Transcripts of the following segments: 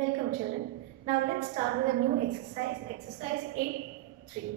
Welcome children. Now let's start with a new exercise, exercise 8.3.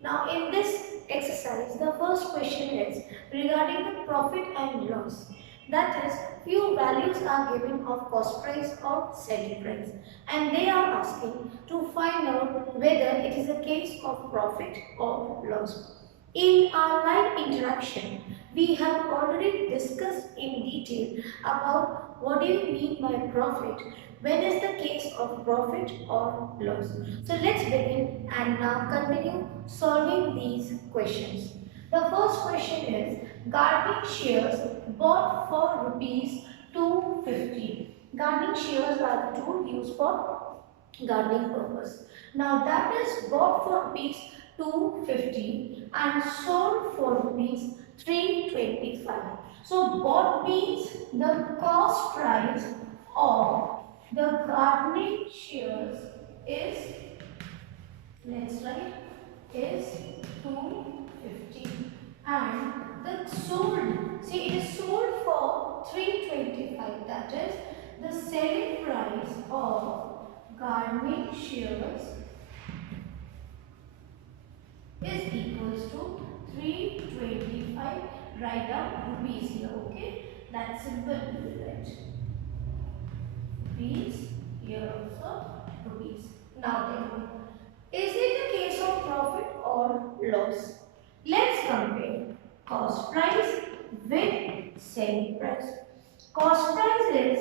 Now in this exercise, the first question is regarding the profit and loss. That is, few values are given of cost price or selling price, and they are asking to find out whether it is a case of profit or loss. In our live interaction, we have already discussed in detail about what do you mean by profit, when is the case of profit or loss. So let's begin and now continue solving these questions. The first question is gardening shears bought for rupees 250. Gardening shears are the tool used for gardening purpose. Now that is bought for rupees 250 and sold for rupees 325. So bought means the cost price of the gardening shears is, let's write, is 250 and the sold, see it is sold for 325, that is the selling price of gardening shears is equals to 325. Write down rupees here, okay? That's simple, we will write rupees here also rupees. Now tell me, is it a case of profit or loss? Let's compare cost price with selling price. Cost price is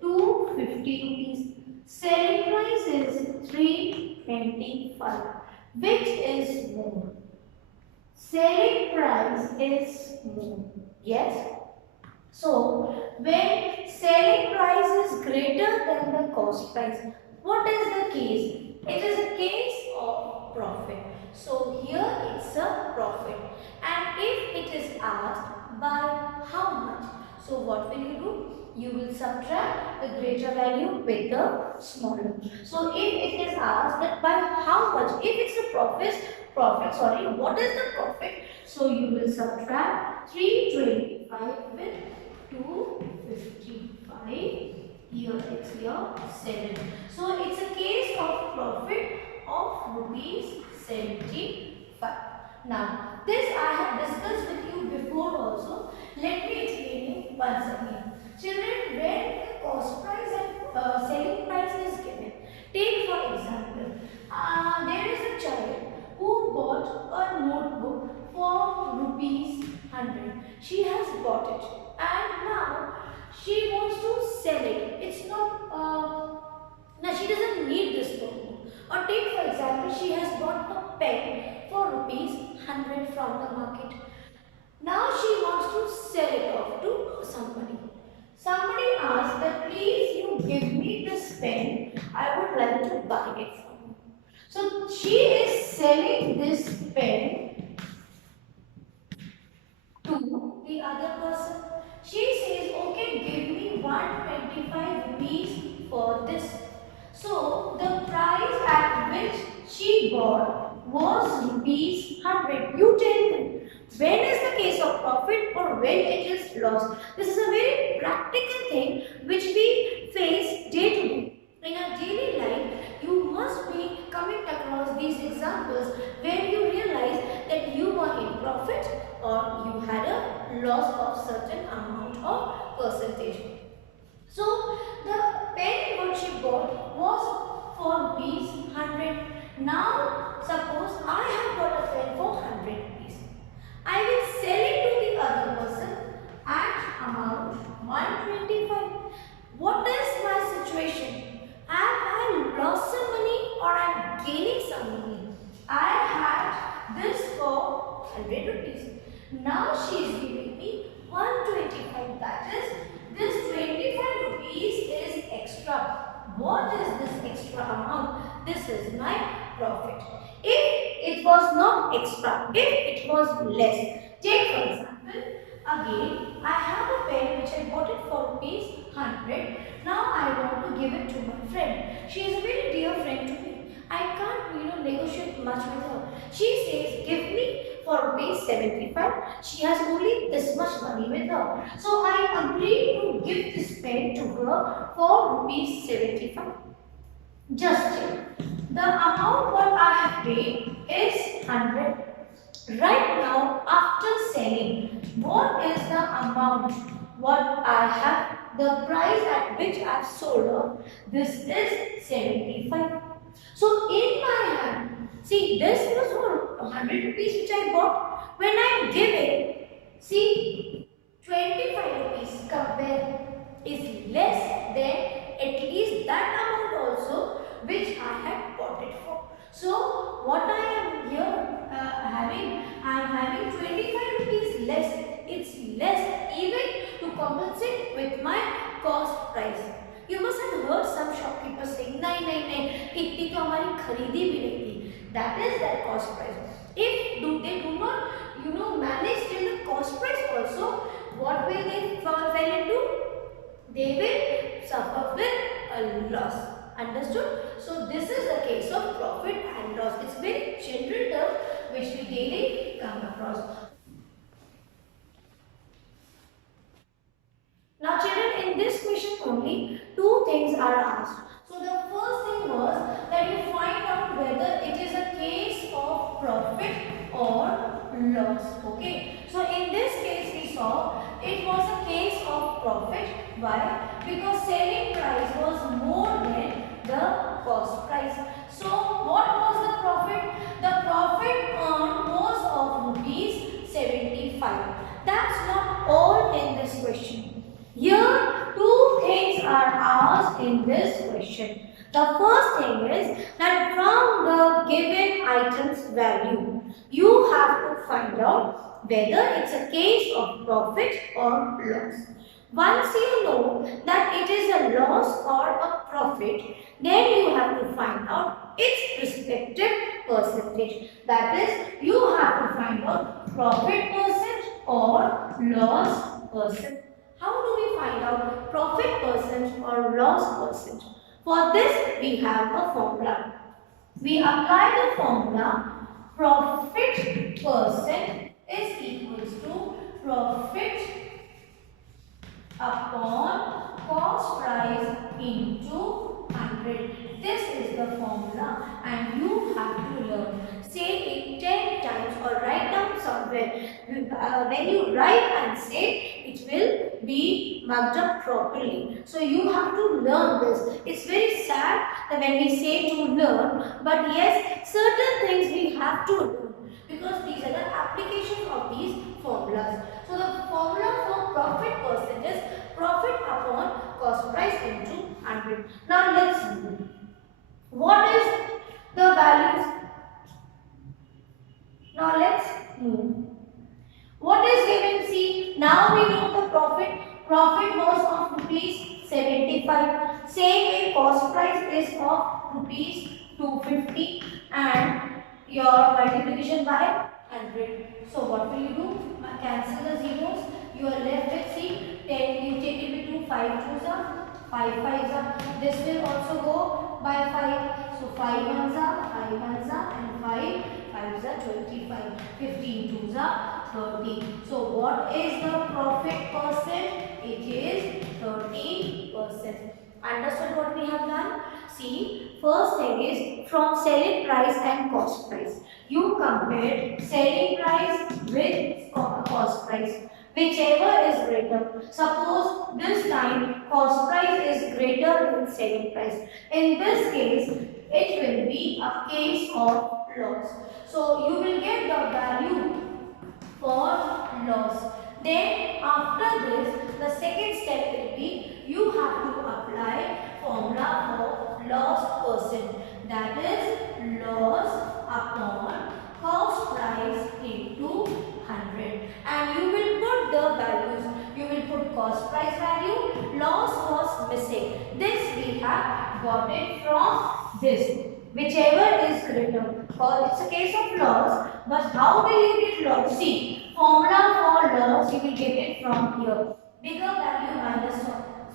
250 rupees. Selling price is 325. Which is more? Selling price is more. Yes? So, when selling price is greater than the cost price, what is the case? It is a case of profit. So, here it's a profit. And if it is asked by how much, so what will you do? You will subtract the greater value with the smaller. So, if it is asked that by how much, if it's a profit, what is the profit? So, you will subtract 325 with 255. Here it's your 7. So it's a case of profit of rupees 75. Now this I have discussed with you before also. Let me explain you once again. Children, when the cost price and selling price is given, take for example, there is a child who bought a notebook for rupees 100. She has bought it and now she wants to sell it. It's not, now she doesn't need this notebook. Or take for example, she has bought a pen for rupees 100 from the market. Now she wants to sell it off to somebody. Somebody asks that please you give me this pen. I would like to buy it from you. So she is selling this pen to the other person. She says, okay, give me 125 rupees for this. So the price at which she bought was rupees 100. You tell me, when is the case of profit or when it is loss? This is a very practical thing which we face day to day. In our daily life, you must be coming across these examples where you realize that you were in profit or you had a loss of certain amount or percentage. So the pen what she bought was for rupees 100. Now suppose I have got a pen for 100 rupees. I will sell it to the other person at amount 125. What is my situation? Am I lost some money or I am gaining some money? I had this for 100 rupees. Now she is giving me 125. That is, this 25 rupees is extra. What is this extra amount? This is my profit. If it was not extra, if it was less, take for example, again I have a pen which I bought it for rupees 100. Now I want to give it to my friend. She is a very dear friend to me. I can't, negotiate much with her. She says, give me for rupees 75. She has only this much money with her. So I agreed to give this pen to her for rupees 75. Just check. The amount what I have paid is 100. Right now, after selling, what is the amount what I have, the price at which I have sold off? This is 75. So in my hand, see, this was for 100 rupees which I bought. When I give it, see, 25 rupees compare is less than at least that amount also which I had bought it for. So what I am here having, I am having 25 rupees less. It's less even to compensate with my cost price. You must have heard some shopkeepers saying, नहीं, इतनी तो हमारी खरीदी भी नहीं थी. That is their cost price. If they do not, manage till the cost price also, what will they fall into? They will suffer with a loss. Understood? So this is the case of profit and loss. It's very general term which we daily come across. Now children, in this question only two things are asked. So the first thing was that you find out whether it is a case of profit or loss. Okay. So in this case we saw it was a case of profit. Why? Because selling price was more than the cost price. So what was the profit? The profit earned was of rupees 75. That's not all in this question. Here, two things are asked in this question. The first thing is that from the given item's value, you have to find out whether it's a case of profit or loss. Once you know that it is a loss or a profit, then you have to find out its respective percentage. That is, you have to find out profit percent or loss percent. How do we find out profit percent or loss percent? For this, we have a formula. We apply the formula profit percent is equals to profit upon cost price into 100. This is the formula and you have to learn. Say it 10 times or write down somewhere. When you write and say, it will be marked up properly. So you have to learn this. It's very sad that when we say to learn, but yes, certain things we have to learn because these are the applications of these formulas. So the formula for profit percent is profit upon cost price into 100. Now let's move. What is the values? Now let's move. What is given? See, now we know the profit. Profit was of rupees 75. Same way cost price is of rupees 250 and your multiplication by 100. So what will you do? Cancel the zeros. You are left with see 10. You take it with 2. 5 2s are 5 5s are. This will also go by 5. So 5 1s are 5 1s are and 5 5s are 25. 15 2s are 30. So what is the profit percent? It is 30%. Understood what we have done? See, first thing is from selling price and cost price. You compare selling price with cost price. Whichever is greater. Suppose this time cost price is greater than selling price. In this case, it will be a case of loss. So you will get the value for loss. Then after this, the second step will be you have to apply formula for loss percent. That is loss upon cost price into 100. And you will put the values. You will put cost price value. Loss was missing. This we have got it from this. Whichever is greater. It's a case of loss. But how will you get loss? See, formula for loss you will get it from here. Bigger value minus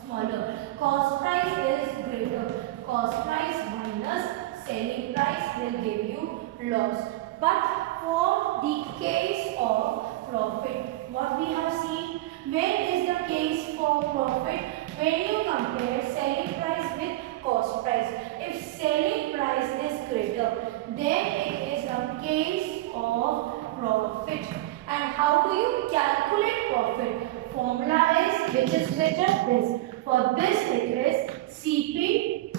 smaller. Cost price is greater. Cost price minus selling price will give you loss. But for the case of profit, what we have seen, when is the case for profit? When you compare selling price with cost price. If selling price is greater, then it is a case of profit. And how do you calculate profit? Formula is, which is greater? This. For this it is CP,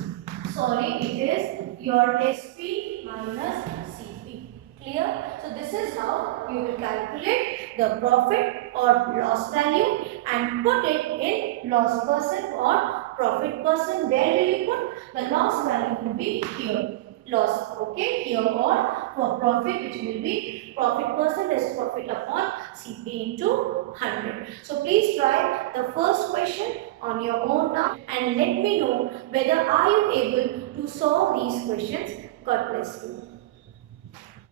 sorry, it is your SP minus CP. Clear? So this is how you will calculate the profit or loss value and put it in loss percent or profit percent. Where will you put? The loss value will be here. Loss, okay, here, or for profit, which will be profit percent is profit upon CP into 100. So please try the first question on your own now and let me know whether are you able to solve these questions. God bless you.